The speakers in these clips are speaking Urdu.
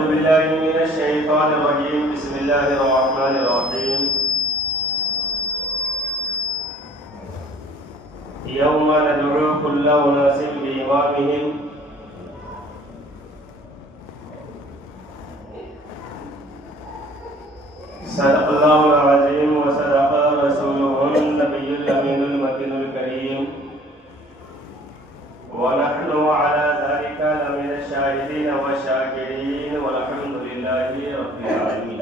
أعوذ بالله من الشيطان الرجيم بسم الله الرحمن الرحيم يوم ندعو كل أناس بإمامهم صدق الله العظيم وصدق رسوله النبي الأمين المكين الكريم ونحن على ذلك لمن الشاهدين والشاكرين والحمد لله رب العالمين.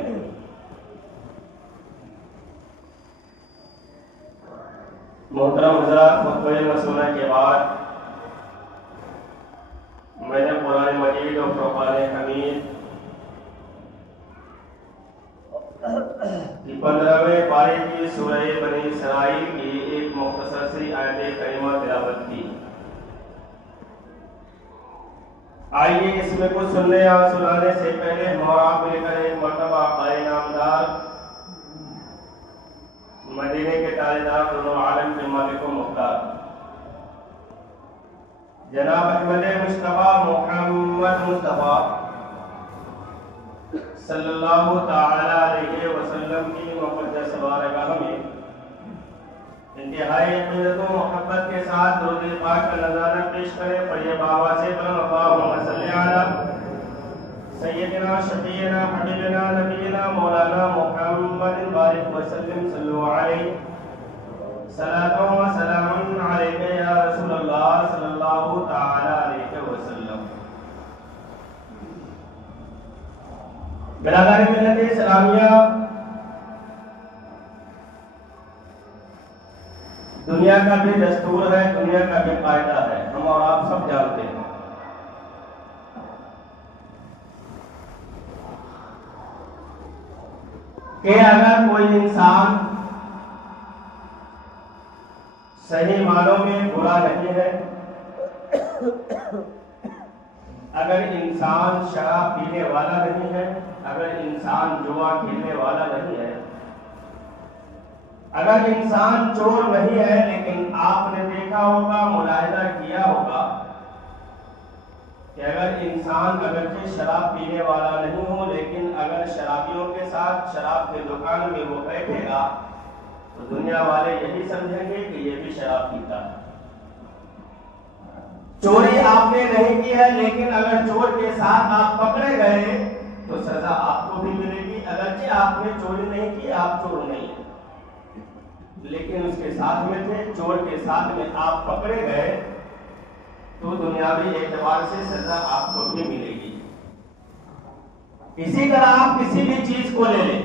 محترم حضرات، خطبہ مسونہ کے بعد میں نے قرآن مجید اور فرقان حمید کی 15ویں پارے کی سورہ بنی اسرائیل کی ایک مختصر سی آیت کریمہ تلاوت کی. آئیے اس میں کچھ سننے یا سنانے سے پہلے ہمارا آپ مل کر ایک مرتبہ قاری نامدار مدینے کے تاجدار دونوں عالم کے مالک و مختار جناب احمد مصطفیٰ محمد مصطفیٰ صلی اللہ تعالی علیہ وسلم کی مقدس بارگاہ میں انتہائی عقیدت و محبت کے ساتھ درود پاک کا نظارہ پیش کریں. پڑھیے بابا سے بلند اللہم صلی علی سیدنا شفیعنا حبیبنا نبینا مولانا محمد بارک وسلم صلو علیہ صلاۃ و سلام علیک یا رسول اللہ صلی اللہ تعالی علیہ وسلم. برادر ملت اسلامیہ، دنیا کا بھی دستور ہے، دنیا کا بھی قاعدہ ہے، ہم اور آپ سب جانتے ہیں کہ اگر کوئی انسان صحیح معنوں میں برا نہیں ہے، اگر انسان شراب پینے والا نہیں ہے، اگر انسان جوا کھیلنے والا نہیں ہے، اگر انسان چور نہیں ہے، لیکن آپ نے دیکھا ہوگا، ملاحظہ کیا ہوگا کہ اگر انسان اگرچہ شراب پینے والا نہیں ہو، لیکن اگر شرابیوں کے ساتھ شراب کے دکان میں وہ بیٹھے گا تو دنیا والے یہی سمجھیں گے کہ یہ بھی شراب پیتا ہے. چوری آپ نے نہیں کی ہے، لیکن اگر چور کے ساتھ آپ پکڑے گئے تو سزا آپ کو بھی ملے گی. اگرچہ آپ نے چوری نہیں کی، آپ چور نہیں ہیں، لیکن اس کے ساتھ میں تھے، چور کے ساتھ میں آپ پکڑے گئے تو دنیاوی اعتبار سے سزا آپ کو بھی ملے گی. اسی طرح آپ کسی بھی چیز کو لے لیں،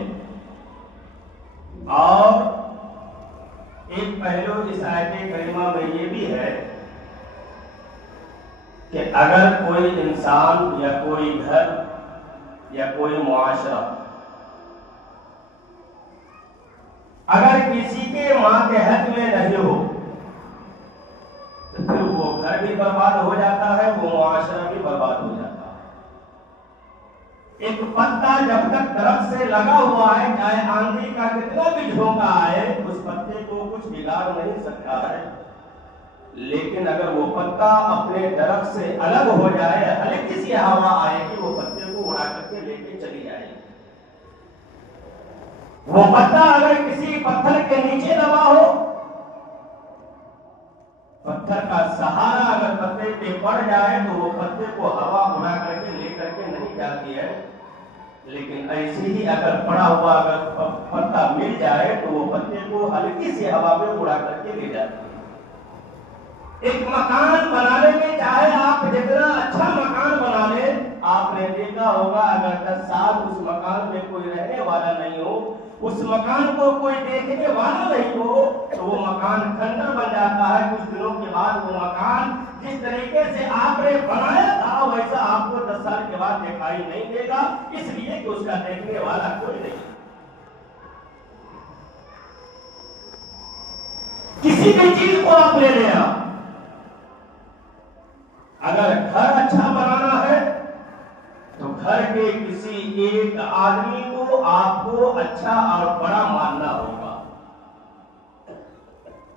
اور ایک پہلو اس آیت کریمہ میں یہ بھی ہے کہ اگر کوئی انسان یا کوئی گھر یا کوئی معاشرہ اگر کسی کے ماتحت میں نہیں ہو تو پھر وہ گھر بھی برباد ہو جاتا ہے، وہ معاشرہ بھی برباد ہو جاتا ہے. ایک پتا جب تک درخت سے لگا ہوا ہے، چاہے آندھی کا کتنا بھی جھونکا آئے، اس پتے کو کچھ بگاڑ نہیں سکتا ہے. لیکن اگر وہ پتا اپنے درخت سے الگ ہو جائے، ہلکی سی ہوا آئے کہ وہ پتے کو اڑا کر کے لے کے چلی جائے. وہ پتا اگر کسی پتھر کے نیچے دبا ہو، پتھر کا سہارا اگر پتے پہ پڑ جائے تو وہ پتے کو ہوا اڑا کر کے لے کر کے نہیں جاتی ہے. لیکن ایسے ہی اگر پڑا ہوا اگر پتا مل جائے تو وہ پتے کو ہلکی سی ہوا پہ اڑا کر کے لے جاتی ہے. ایک مکان بنانے میں چاہے آپ جتنا اچھا مکان بنا لیں، آپ نے دیکھا ہوگا اگر 10 سال اس مکان میں کوئی رہنے والا نہیں ہو، اس مکان کو کوئی دیکھنے والا نہیں ہو تو وہ مکان کھنڈر بن جاتا ہے. کچھ دنوں کے بعد وہ مکان جس طریقے سے آپ نے بنایا تھا ویسا آپ کو 10 سال کے بعد دکھائی نہیں دے گا، اس لیے کہ اس کا دیکھنے والا کوئی نہیں. کسی بھی چیز کو آپ لے لیں، اگر گھر اچھا بنانا ہے تو گھر کے کسی ایک آدمی کو آپ کو اچھا اور بڑا ماننا ہوگا.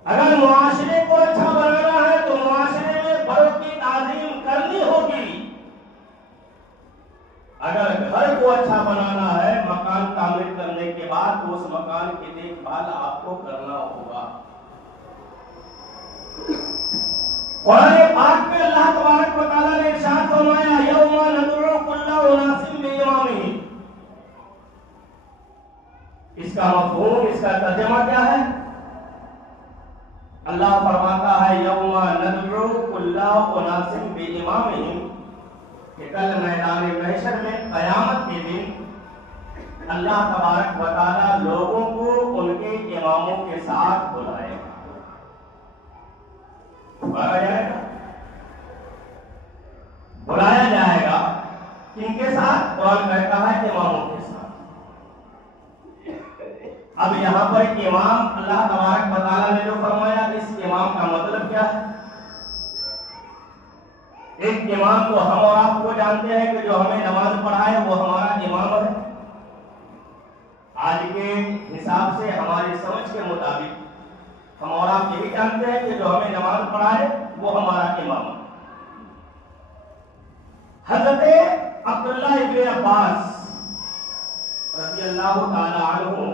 اگر معاشرے کو اچھا بنانا ہے تو معاشرے میں بڑوں کی تعظیم کرنی ہوگی. اگر کو اچھا بنانا ہے مکان تعمیر کرنے کے بعد تو اس مکان کی دیکھ بھال آپ کو کرنا ہوگا. قرآن پاک میں اللہ تبارک و تعالیٰ نے ارشاد فرمایا یوم ندعو کل اناس بامامہم. اس کا مفہوم، اس کا ترجمہ کیا ہے؟ اللہ فرماتا ہے یوم ندعو کل اناس بامامہم کہ کل میدان محشر میں قیامت کے دن اللہ تبارک و تعالیٰ لوگوں کو ان کے اماموں کے ساتھ بلائے گا. بلایا جائے گا کن کے ساتھ؟ قرآن کہتا ہے اماموں کے ساتھ. اب یہاں پر امام اللہ تبارک و تعالیٰ نے جو فرمایا اس امام کا مطلب کیا ہے؟ ایک امام کو ہم اور آپ کو جانتے ہیں کہ جو ہمیں نماز پڑھائے وہ ہمارا امام ہے. آج کے حساب سے ہماری سمجھ کے مطابق ہم اور آپ یہی جانتے ہیں کہ جو ہمیں نماز پڑھائے وہ ہمارا امام ہے. حضرت عبداللہ ابن عباس رضی اللہ تعالی عنہ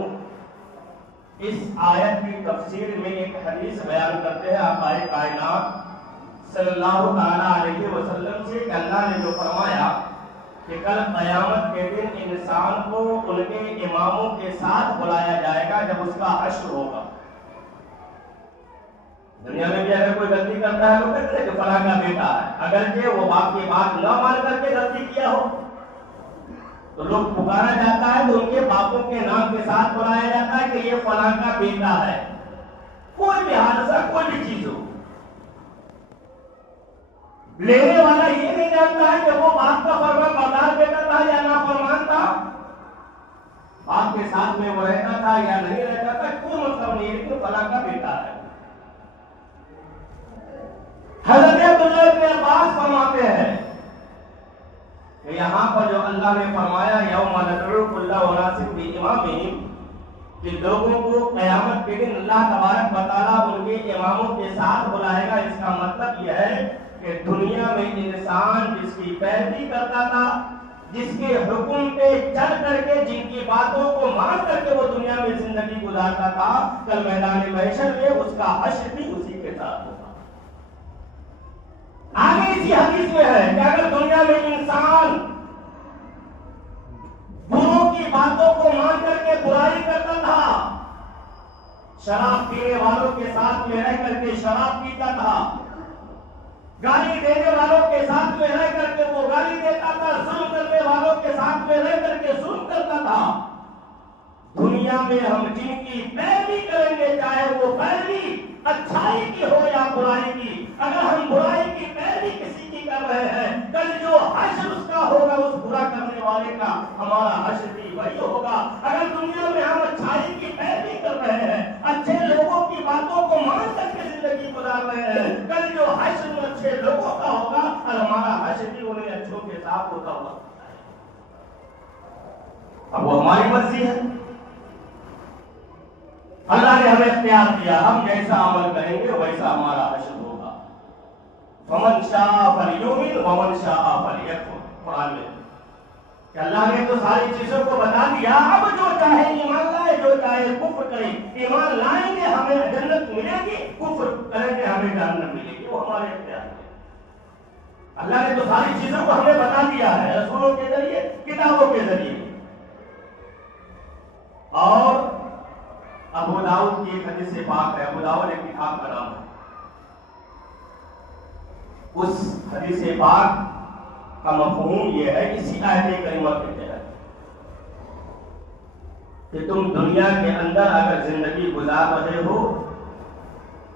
اس آیت کی تفسیر میں ایک حدیث بیان کرتے ہیں آقا کائنات صلی اللہ تعالی علیہ وسلم سے کہ اللہ نے جو فرمایا کہ کل قیامت کے دن انسان کو ان کے اماموں کے ساتھ بلایا جائے گا جب اس کا حشر ہوگا. دنیا میں بھی اگر کوئی غلطی کرتا ہے تو کہتے ہیں کہ فلاں کا بیٹا ہے، اگرچہ وہ باپ کی بات نہ مان کر کے غلطی کیا ہو تو لوگ پکارا جاتا ہے تو ان کے باپوں کے نام کے ساتھ بلایا جاتا ہے کہ یہ فلاں کا بیٹا ہے. کوئی بھی حادثہ، کوئی بھی چیز ہو، لینے والا یہ نہیں جانتا ہے کہ وہ باپ کا فرمان بردار بیٹا تھا یا نافرمان تھا، باپ کے ساتھ میں وہ رہتا تھا یا نہیں رہتا تھا، کوئی مطلب نہیں ہے کہ فلاں کا بیٹا ہے. حضرت عبداللہ ابن عباس فرماتے ہیں کہ یہاں پر جو اللہ نے فرمایا یوم ندعو کل اناس بامامہم کہ لوگوں کو قیامت کے دن اللہ تبارک و تعالیٰ ان کے اماموں کے ساتھ بلائے گا، اس کا مطلب یہ ہے کہ دنیا میں انسان جس کی پیروی کرتا تھا، جس کے حکم پہ چل کر کے، جن کی باتوں کو مان کر کے وہ دنیا میں زندگی گزارتا تھا، کل میدان محشر میں اس کا حشر بھی اسی کے ساتھ ہوگا. آگے اسی حدیث میں ہے کہ اگر دنیا میں انسان بروں کی باتوں کو مان کر کے برائی کرتا تھا، شراب پینے والوں کے ساتھ میں رہ کر کے شراب پیتا تھا، گالی دینے والوں کے ساتھ میں رہ کر کے وہ گالی دیتا تھا، ظلم کرنے والوں کے ساتھ میں رہ کر کے ظلم کرتا تھا، دنیا میں ہم جن کی پیروی کریں گے چاہے وہ پیروی اچھائی کی ہو یا برائی کی، اگر ہم برائی کی پیروی کسی کی کر رہے ہیں، کل جو حشر اس کا ہوگا اس برا کرنے والے کا ہمارا حشر بھی وہی ہوگا. اگر دنیا میں ہم اچھائی کی پیروی کر رہے ہیں، اچھے لوگوں کی باتوں کو مان کر کے زندگی گزار رہے ہیں، کل جو حشر ان اچھے لوگوں کا ہوگا اور ہمارا حشر بھی انہیں اچھوں کے ساتھ ہوتا ہوگا. اب وہ ہماری مرضی ہے، اللہ نے ہمیں اختیار دیا، ہم جیسا عمل کریں گے ویسا ہمارا حشر ہوگا. فمن شاء فلیؤمن ومن شاء فلیکفر. قرآن میں کہ اللہ نے تو ساری چیزوں کو بتا دیا، اب جو چاہے ایمان لائے، جو چاہے کفر کرے. ایمان لائیں گے ہمیں جنت ملے گی، کفر کریں گے ہمیں جہنم ملے گی، وہ ہمارے اختیار میں. اللہ نے تو ساری چیزوں کو ہمیں بتا دیا ہے رسولوں کے ذریعے، کتابوں کے ذریعے. اور ابو داؤد کی ایک حدیث پاک ہے، ابو داؤد ایک کتاب کا نام ہے. اس حدیث پاک کا مفہوم یہ ہے اسی آیت کریمہ کے تحت کہ تم دنیا کے اندر اگر زندگی گزار رہے ہو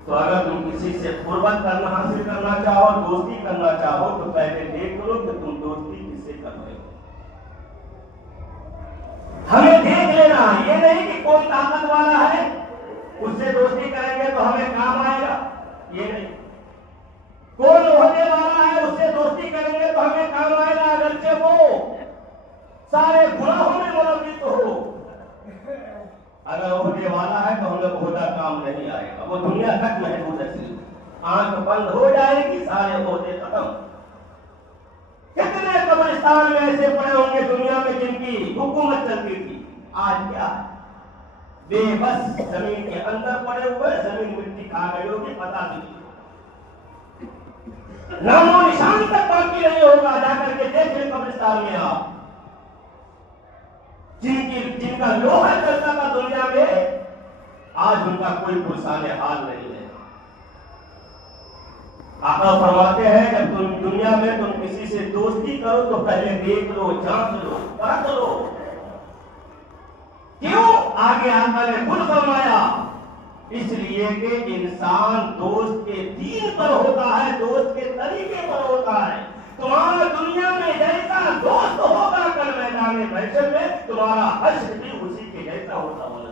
تو اگر تم کسی سے قربت کرنا حاصل کرنا چاہو، دوستی کرنا چاہو تو پہلے دیکھ لو کہ تم دوستی کس سے کر رہے ہو. ہمیں دیکھ لینا، یہ نہیں کہ کون طاقت والا ہے اس سے دوستی کریں گے تو ہمیں کام آئے گا، یہ نہیں. کون عہدے والا ہے اس سے دوستی کریں گے تو ہمیں کام آئے گا اگرچہ وہ سارے گناہوں میں ملوث ہو. اگر عہدے والا ہے تو ہمیں عہدہ کام نہیں آئے گا، وہ دنیا تک محدود ہے. صرف آنکھ بند ہو جائے گی سارے عہدے ختم. کتنے قبرستان قبرستان میں ایسے پڑے ہوں گے دنیا میں جن کی حکومت چلتی تھی، آج کیا ہے؟ بے بس زمین کے اندر پڑے ہوئے، زمین مٹی کھا گئی ہوگی، پتہ نہیں، نام و نشان تک باقی نہیں ہوگا۔ جا کر کے دیکھیں قبرستان میں آپ، جن کا لوہا چلتا تھا دنیا میں، آج ان کا کوئی پرسان حال نہیں ہے۔ آقا فرماتے ہیں جب تم دنیا میں تم کسی سے دوستی کرو تو پہلے دیکھ لو، جانچ لو، پرکھ لو۔ کیوں؟ آگے آقا نے خود فرمایا، اس لیے کہ انسان دوست کے دین پر ہوتا ہے، دوست کے طریقے پر ہوتا ہے۔ تمہارا دنیا میں جیسا دوست ہوگا کل میدان محشر میں تمہارا حشر بھی اسی کے جیسا ہوتا ہوگا۔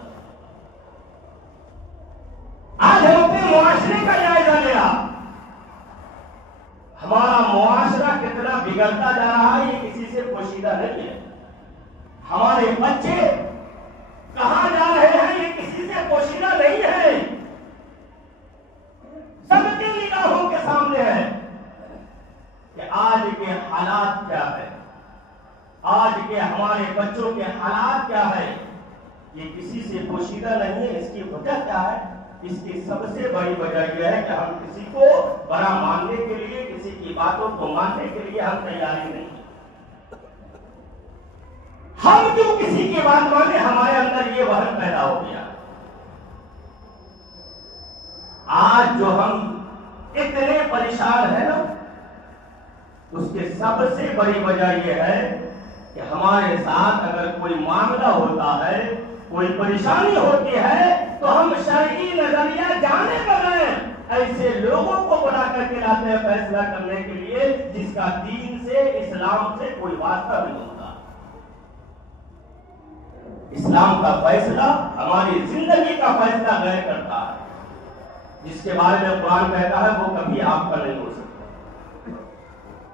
آج ہم اپنے معاشرے کا جائزہ لیا، ہمارا معاشرہ کتنا بگڑتا جا رہا ہے، یہ کسی سے پوشیدہ نہیں ہے۔ ہمارے بچے کہاں جا رہے ہیں، یہ کسی سے پوشیدہ نہیں ہے، سب کی نگاہوں کے سامنے ہے کہ آج کے حالات کیا ہے، آج کے ہمارے بچوں کے حالات کیا ہے، یہ کسی سے پوشیدہ نہیں ہے۔ اس کی وجہ کیا ہے؟ اس کی سب سے بڑی وجہ یہ ہے کہ ہم کسی کو بڑا ماننے کے لیے، کسی کی باتوں کو ماننے کے لیے ہم تیاری نہیں۔ ہم کیوں کسی کی بات مانے؟ ہمارے اندر یہ وہم پیدا ہو گیا۔ آج جو ہم اتنے پریشان ہیں نا، اس کے سب سے بڑی وجہ یہ ہے کہ ہمارے ساتھ اگر کوئی معاملہ ہوتا ہے، کوئی پریشانی ہوتی ہے، تو ہم شرعی نظریہ جانے بغیر ایسے لوگوں کو بلا کر کے لاتے ہیں فیصلہ کرنے کے لیے جس کا دین سے، اسلام سے کوئی واسطہ نہیں ہوتا۔ اسلام کا فیصلہ ہماری زندگی کا فیصلہ غیر کرتا ہے، جس کے بارے میں قرآن کہتا ہے وہ کبھی آپ کا نہیں ہو سکتا۔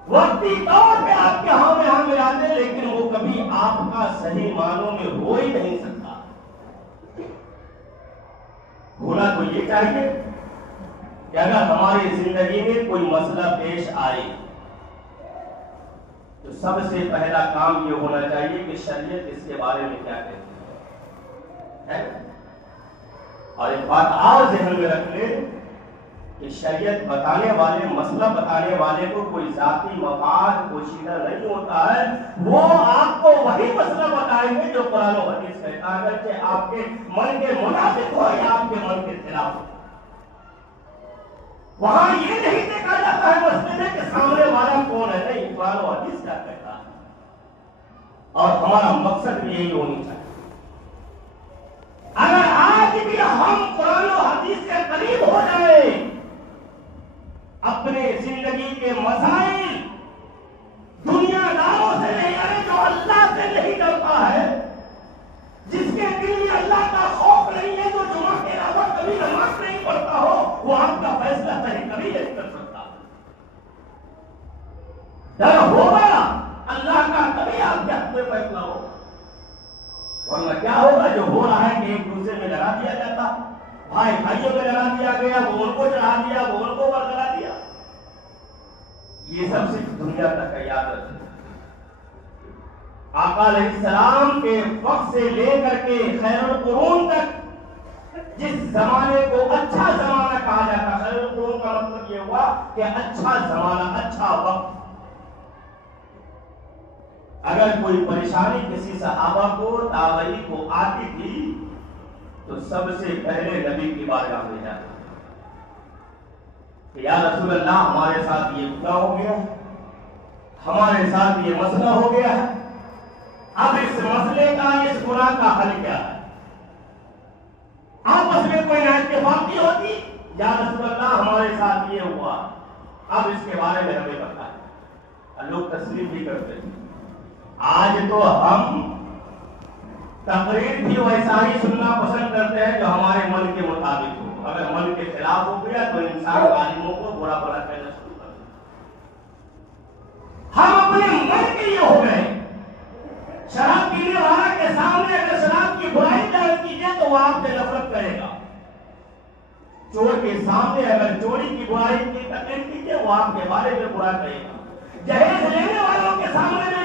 وقتی طور پہ آپ کے ہاں میں ہاں ملاتے، لیکن وہ کبھی آپ کا صحیح معنوں میں ہو ہی نہیں سکتا۔ ہونا تو یہ چاہیے کہ اگر ہماری زندگی میں کوئی مسئلہ پیش آئے تو سب سے پہلا کام یہ ہونا چاہیے کہ شریعت اس کے بارے میں کیا کہتی ہے۔ اور ایک بات اور ذہن میں رکھ لیں کہ شریعت بتانے والے، مسئلہ بتانے والے کو کوئی ذاتی مفاد پوشیدہ نہیں ہوتا ہے، وہ آپ کو وہی مسئلہ بتائیں گے جو قرآن و حدیث کہتا ہے، اگرچہ آپ کے من کے منافق ہو یا آپ کے من کے خلاف ہو۔ وہاں یہ نہیں دیکھا جاتا ہے مسئلے میں کہ سامنے والا کون ہے، نہیں، قرآن و حدیث کیا کہتا ہے، اور ہمارا مقصد بھی یہی ہونی چاہیے۔ اگر آج بھی ہم قرآن و حدیث کے قریب ہو جائیں، اپنے زندگی کے مسائل دنیا داروں سے نہیں کرے، جو اللہ سے نہیں ڈرتا ہے، جس کے دل میں اللہ کا خوف نہیں ہے، جو جمعہ کے علاوہ کبھی نماز نہیں پڑھتا ہو، وہ آپ کا فیصلہ صحیح کبھی نہیں کر سکتا۔ ڈر ہوگا اللہ کا تبھی آپ کے حق میں فیصلہ ہوگا، ورنہ کیا ہوگا؟ جو ہو رہا ہے کہ ایک دوسرے میں لڑا دیا جاتا، بھائی بھائیوں میں لڑا دیا گیا، وہ ان کو چڑھا دیا، وہ ان کو برگلا دیا، یہ سب صرف دنیا تک ہے، یاد رکھیں۔ آقا علیہ السلام کے وقت سے لے کر کے خیر القرون تک جس زمانے کو اچھا زمانہ کہا جاتا، خیر القرون کا مطلب یہ ہوا کہ اچھا زمانہ، اچھا وقت۔ اگر کوئی پریشانی کسی صحابہ کو، تابعی کو آتی تھی تو سب سے پہلے نبی کی بارگاہ میں جاتے کہ یا رسول اللہ، ہمارے ساتھ یہ گناہ ہو گیا، ہمارے ساتھ یہ مسئلہ ہو گیا ہے، اب اس مسئلے کا، اس گناہ کا حل کیا ہے؟ آپس میں کوئی اتفاقی ہوتی، یا رسول اللہ ہمارے ساتھ یہ ہوا، اب اس کے بارے میں ہمیں بتائیں، لوگ تسلیم بھی کرتے ہیں۔ آج تو ہم تقریر بھی ویسا ہی سننا پسند کرتے ہیں جو ہمارے من کے مطابق ہو، اگر من کے خلاف ہو گیا تو انسان عالموں کو برا بھلا کہنا شروع کر دیا۔ ہم اپنے من کے لیے ہو گئے، شراب پینے والا کے سامنے اگر شراب کی برائی بیان کیجیے تو وہ آپ سے نفرت کرے گا، چور کے سامنے اگر چوری کی برائی کی تقریر کیجیے وہ آپ کے بارے میں برا کہے گا، جہیز لینے والوں کے سامنے میں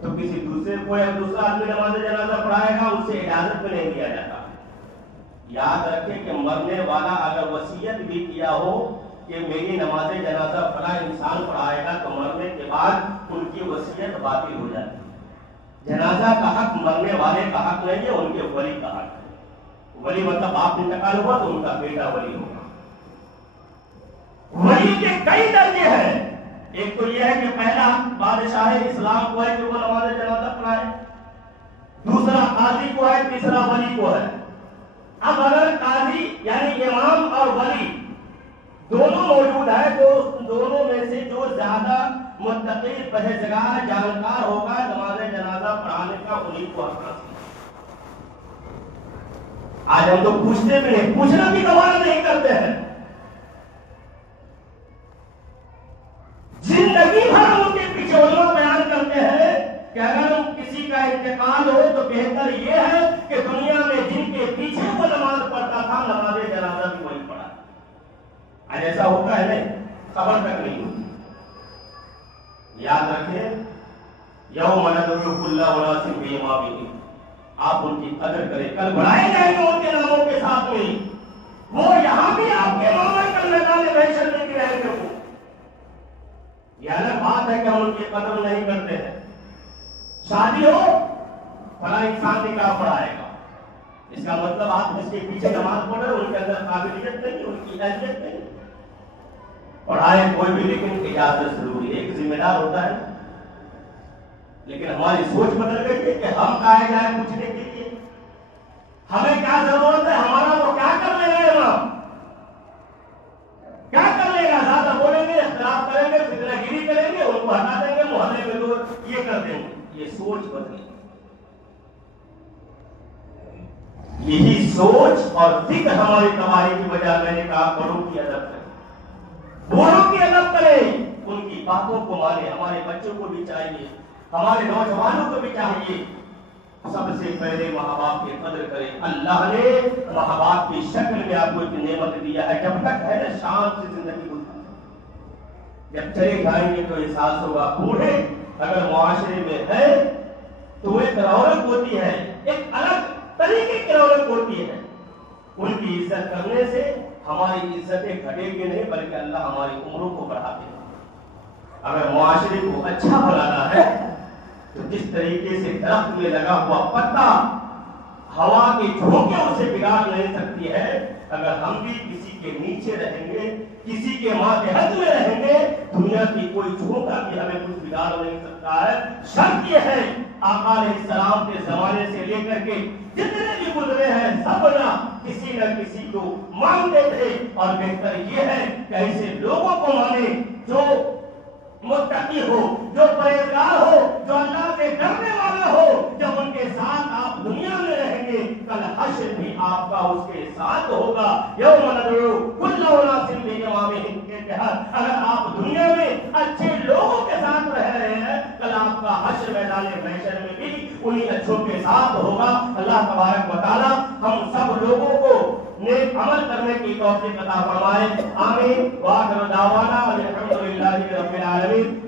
تو کسی دوسرے کو یا دوسرا آدمی نماز جنازہ پڑھائے گا، اسے اجازت بھی نہیں دیا جاتا۔ یاد رکھیں کہ مرنے والا اگر وصیت بھی کیا ہو کہ میری نماز جنازہ فلاں انسان پڑھائے گا، تو مرنے کے بعد ان کی وصیت باطل ہو جاتی ہے۔ جنازہ کا حق مرنے والے کا حق نہیں ہے، ان کے ولی کا حق ہے۔ ولی مطلب آپ انتقال ہوا تو ان کا بیٹا ولی ہوگا۔ ولی کے کئی درجے ہیں۔ ایک تو یہ ہے کہ پہلا بادشاہ اسلام کو ہے کہ وہ نماز جنازہ پڑھائے، دوسرا قاضی کو ہے، تیسرا ولی کو ہے۔ اب اگر قاضی یعنی امام اور ولی دونوں موجود ہے تو دونوں میں سے جو زیادہ متقی، پرہیزگار، جانکار ہوگا نماز جنازہ پڑھانے کا، انہیں کو حق حاصل۔ آج ہم تو پوچھتے بھی نہیں، پوچھنا بھی گوارا نہیں کرتے ہیں۔ زندگی بھر ان کے پیچھے علماء بیان کرتے ہیں کہ اگر کسی کا انتقال ہو تو بہتر یہ ہے کہ دنیا میں جن کے پیچھے وہ نماز پڑھتا تھا، نماز جنازہ بھی وہی پڑھا۔ آج ایسا ہوتا ہے نہیں، خبر تک نہیں ہوتی۔ یاد رکھیں، یوم ندعو کل اناس بامامہم، آپ ان کی قدر کریں، کل بڑھائے جائیں گے ان کے ناموں کے ساتھ میں، وہ یہاں بھی آپ کے نام ہے، کل میدان محشر میں بھی رہیں گے۔ وہ یہ الگ بات ہے کہ ہم ان کی قدر نہیں کرتے ہیں۔ شادی ہو، فلاں انسان نکاح پڑھائے گا، اس کا مطلب آپ جس کے پیچھے نماز پڑھ رہے ہیں ان کے اندر قابلیت نہیں، ان کی اہلیت نہیں۔ پڑھائے کوئی بھی، لیکن اجازت ضروری ہے، ایک ذمہ دار ہوتا ہے۔ لیکن ہماری سوچ بدل گئی ہے کہ ہم کہے جائیں پوچھنے کے لیے، ہمیں کیا ضرورت ہے، ہمارا وہ کیا کر لے گا، امام کیا کر لے گا، زیادہ بولیں گے، اختلاف کریں گے، فتنہ گیری کریں گے، ان کو ہٹا دیں گے، محلے میں لوگ یہ کر دیں گے۔ یہ سوچ بدلی، یہی سوچ اور فکر ہماری تباہی کی وجہ۔ میں نے کہا بڑوں کی ادب کریں، بوڑھوں کی ادب کریں، ان کی باتوں کو مانیں۔ ہمارے بچوں کو بھی چاہیے، ہمارے نوجوانوں کو بھی چاہیے، سب سے پہلے ماں باپ کی قدر کریں۔ اللہ نے ماں باپ کی شکل میں آپ کو ایک نعمت دیا ہے، جب تک ہے نا شان سے زندگی گزاریں، جب چلے جائیں گے تو احساس ہوگا۔ بوڑھے اگر معاشرے میں ہے تو ایک رونق ہوتی ہے، ایک الگ طریقے کی رونق ہوتی ہے۔ ان کی عزت کرنے سے ہماری عزتیں گھٹے گی نہیں، بلکہ اللہ ہماری عمروں کو بڑھاتے ہیں۔ اگر معاشرے کو اچھا بنانا ہے تو جس طریقے سے درخت میں لگا ہوا پتا ہوا کے جھونکے اسے بگاڑ نہیں سکتی ہے، اگر ہم بھی کسی کے نیچے رہیں گے، کسی کے ماتحت میں رہیں گے، دنیا کی کوئی جھونکا بھی ہمیں کچھ بگاڑ نہیں سکتا ہے۔ شرط یہ ہے، آقا علیہ السلام کے زمانے سے لے کر کے جتنے بھی گزرے ہیں، سب کسی نہ کسی کو مانتے تھے، اور بہتر یہ ہے کہ ایسے لوگوں کو مانے جو متقی ہو، جو پرہیزگار ہو، جو اللہ سے ڈرنے والا ہو۔ جب ان کے ساتھ آپ دنیا میں رہیں گے، کل حشر بھی آپ کا اس کے ساتھ ہوگا۔ یوم ندعو کل اناس بامامہم کے تحت اگر آپ دنیا میں اچھے لوگوں کے ساتھ رہ رہے ہیں، کل آپ کا حشر میدان محشر میں بھی انہی اچھوں کے ساتھ ہوگا۔ اللہ تبارک و تعالی ہم سب لوگوں کو نیک عمل کرنے کی توفیق عطا فرمائے، آمین۔ وآخر دعوانا الحمدللہ رب العالمین۔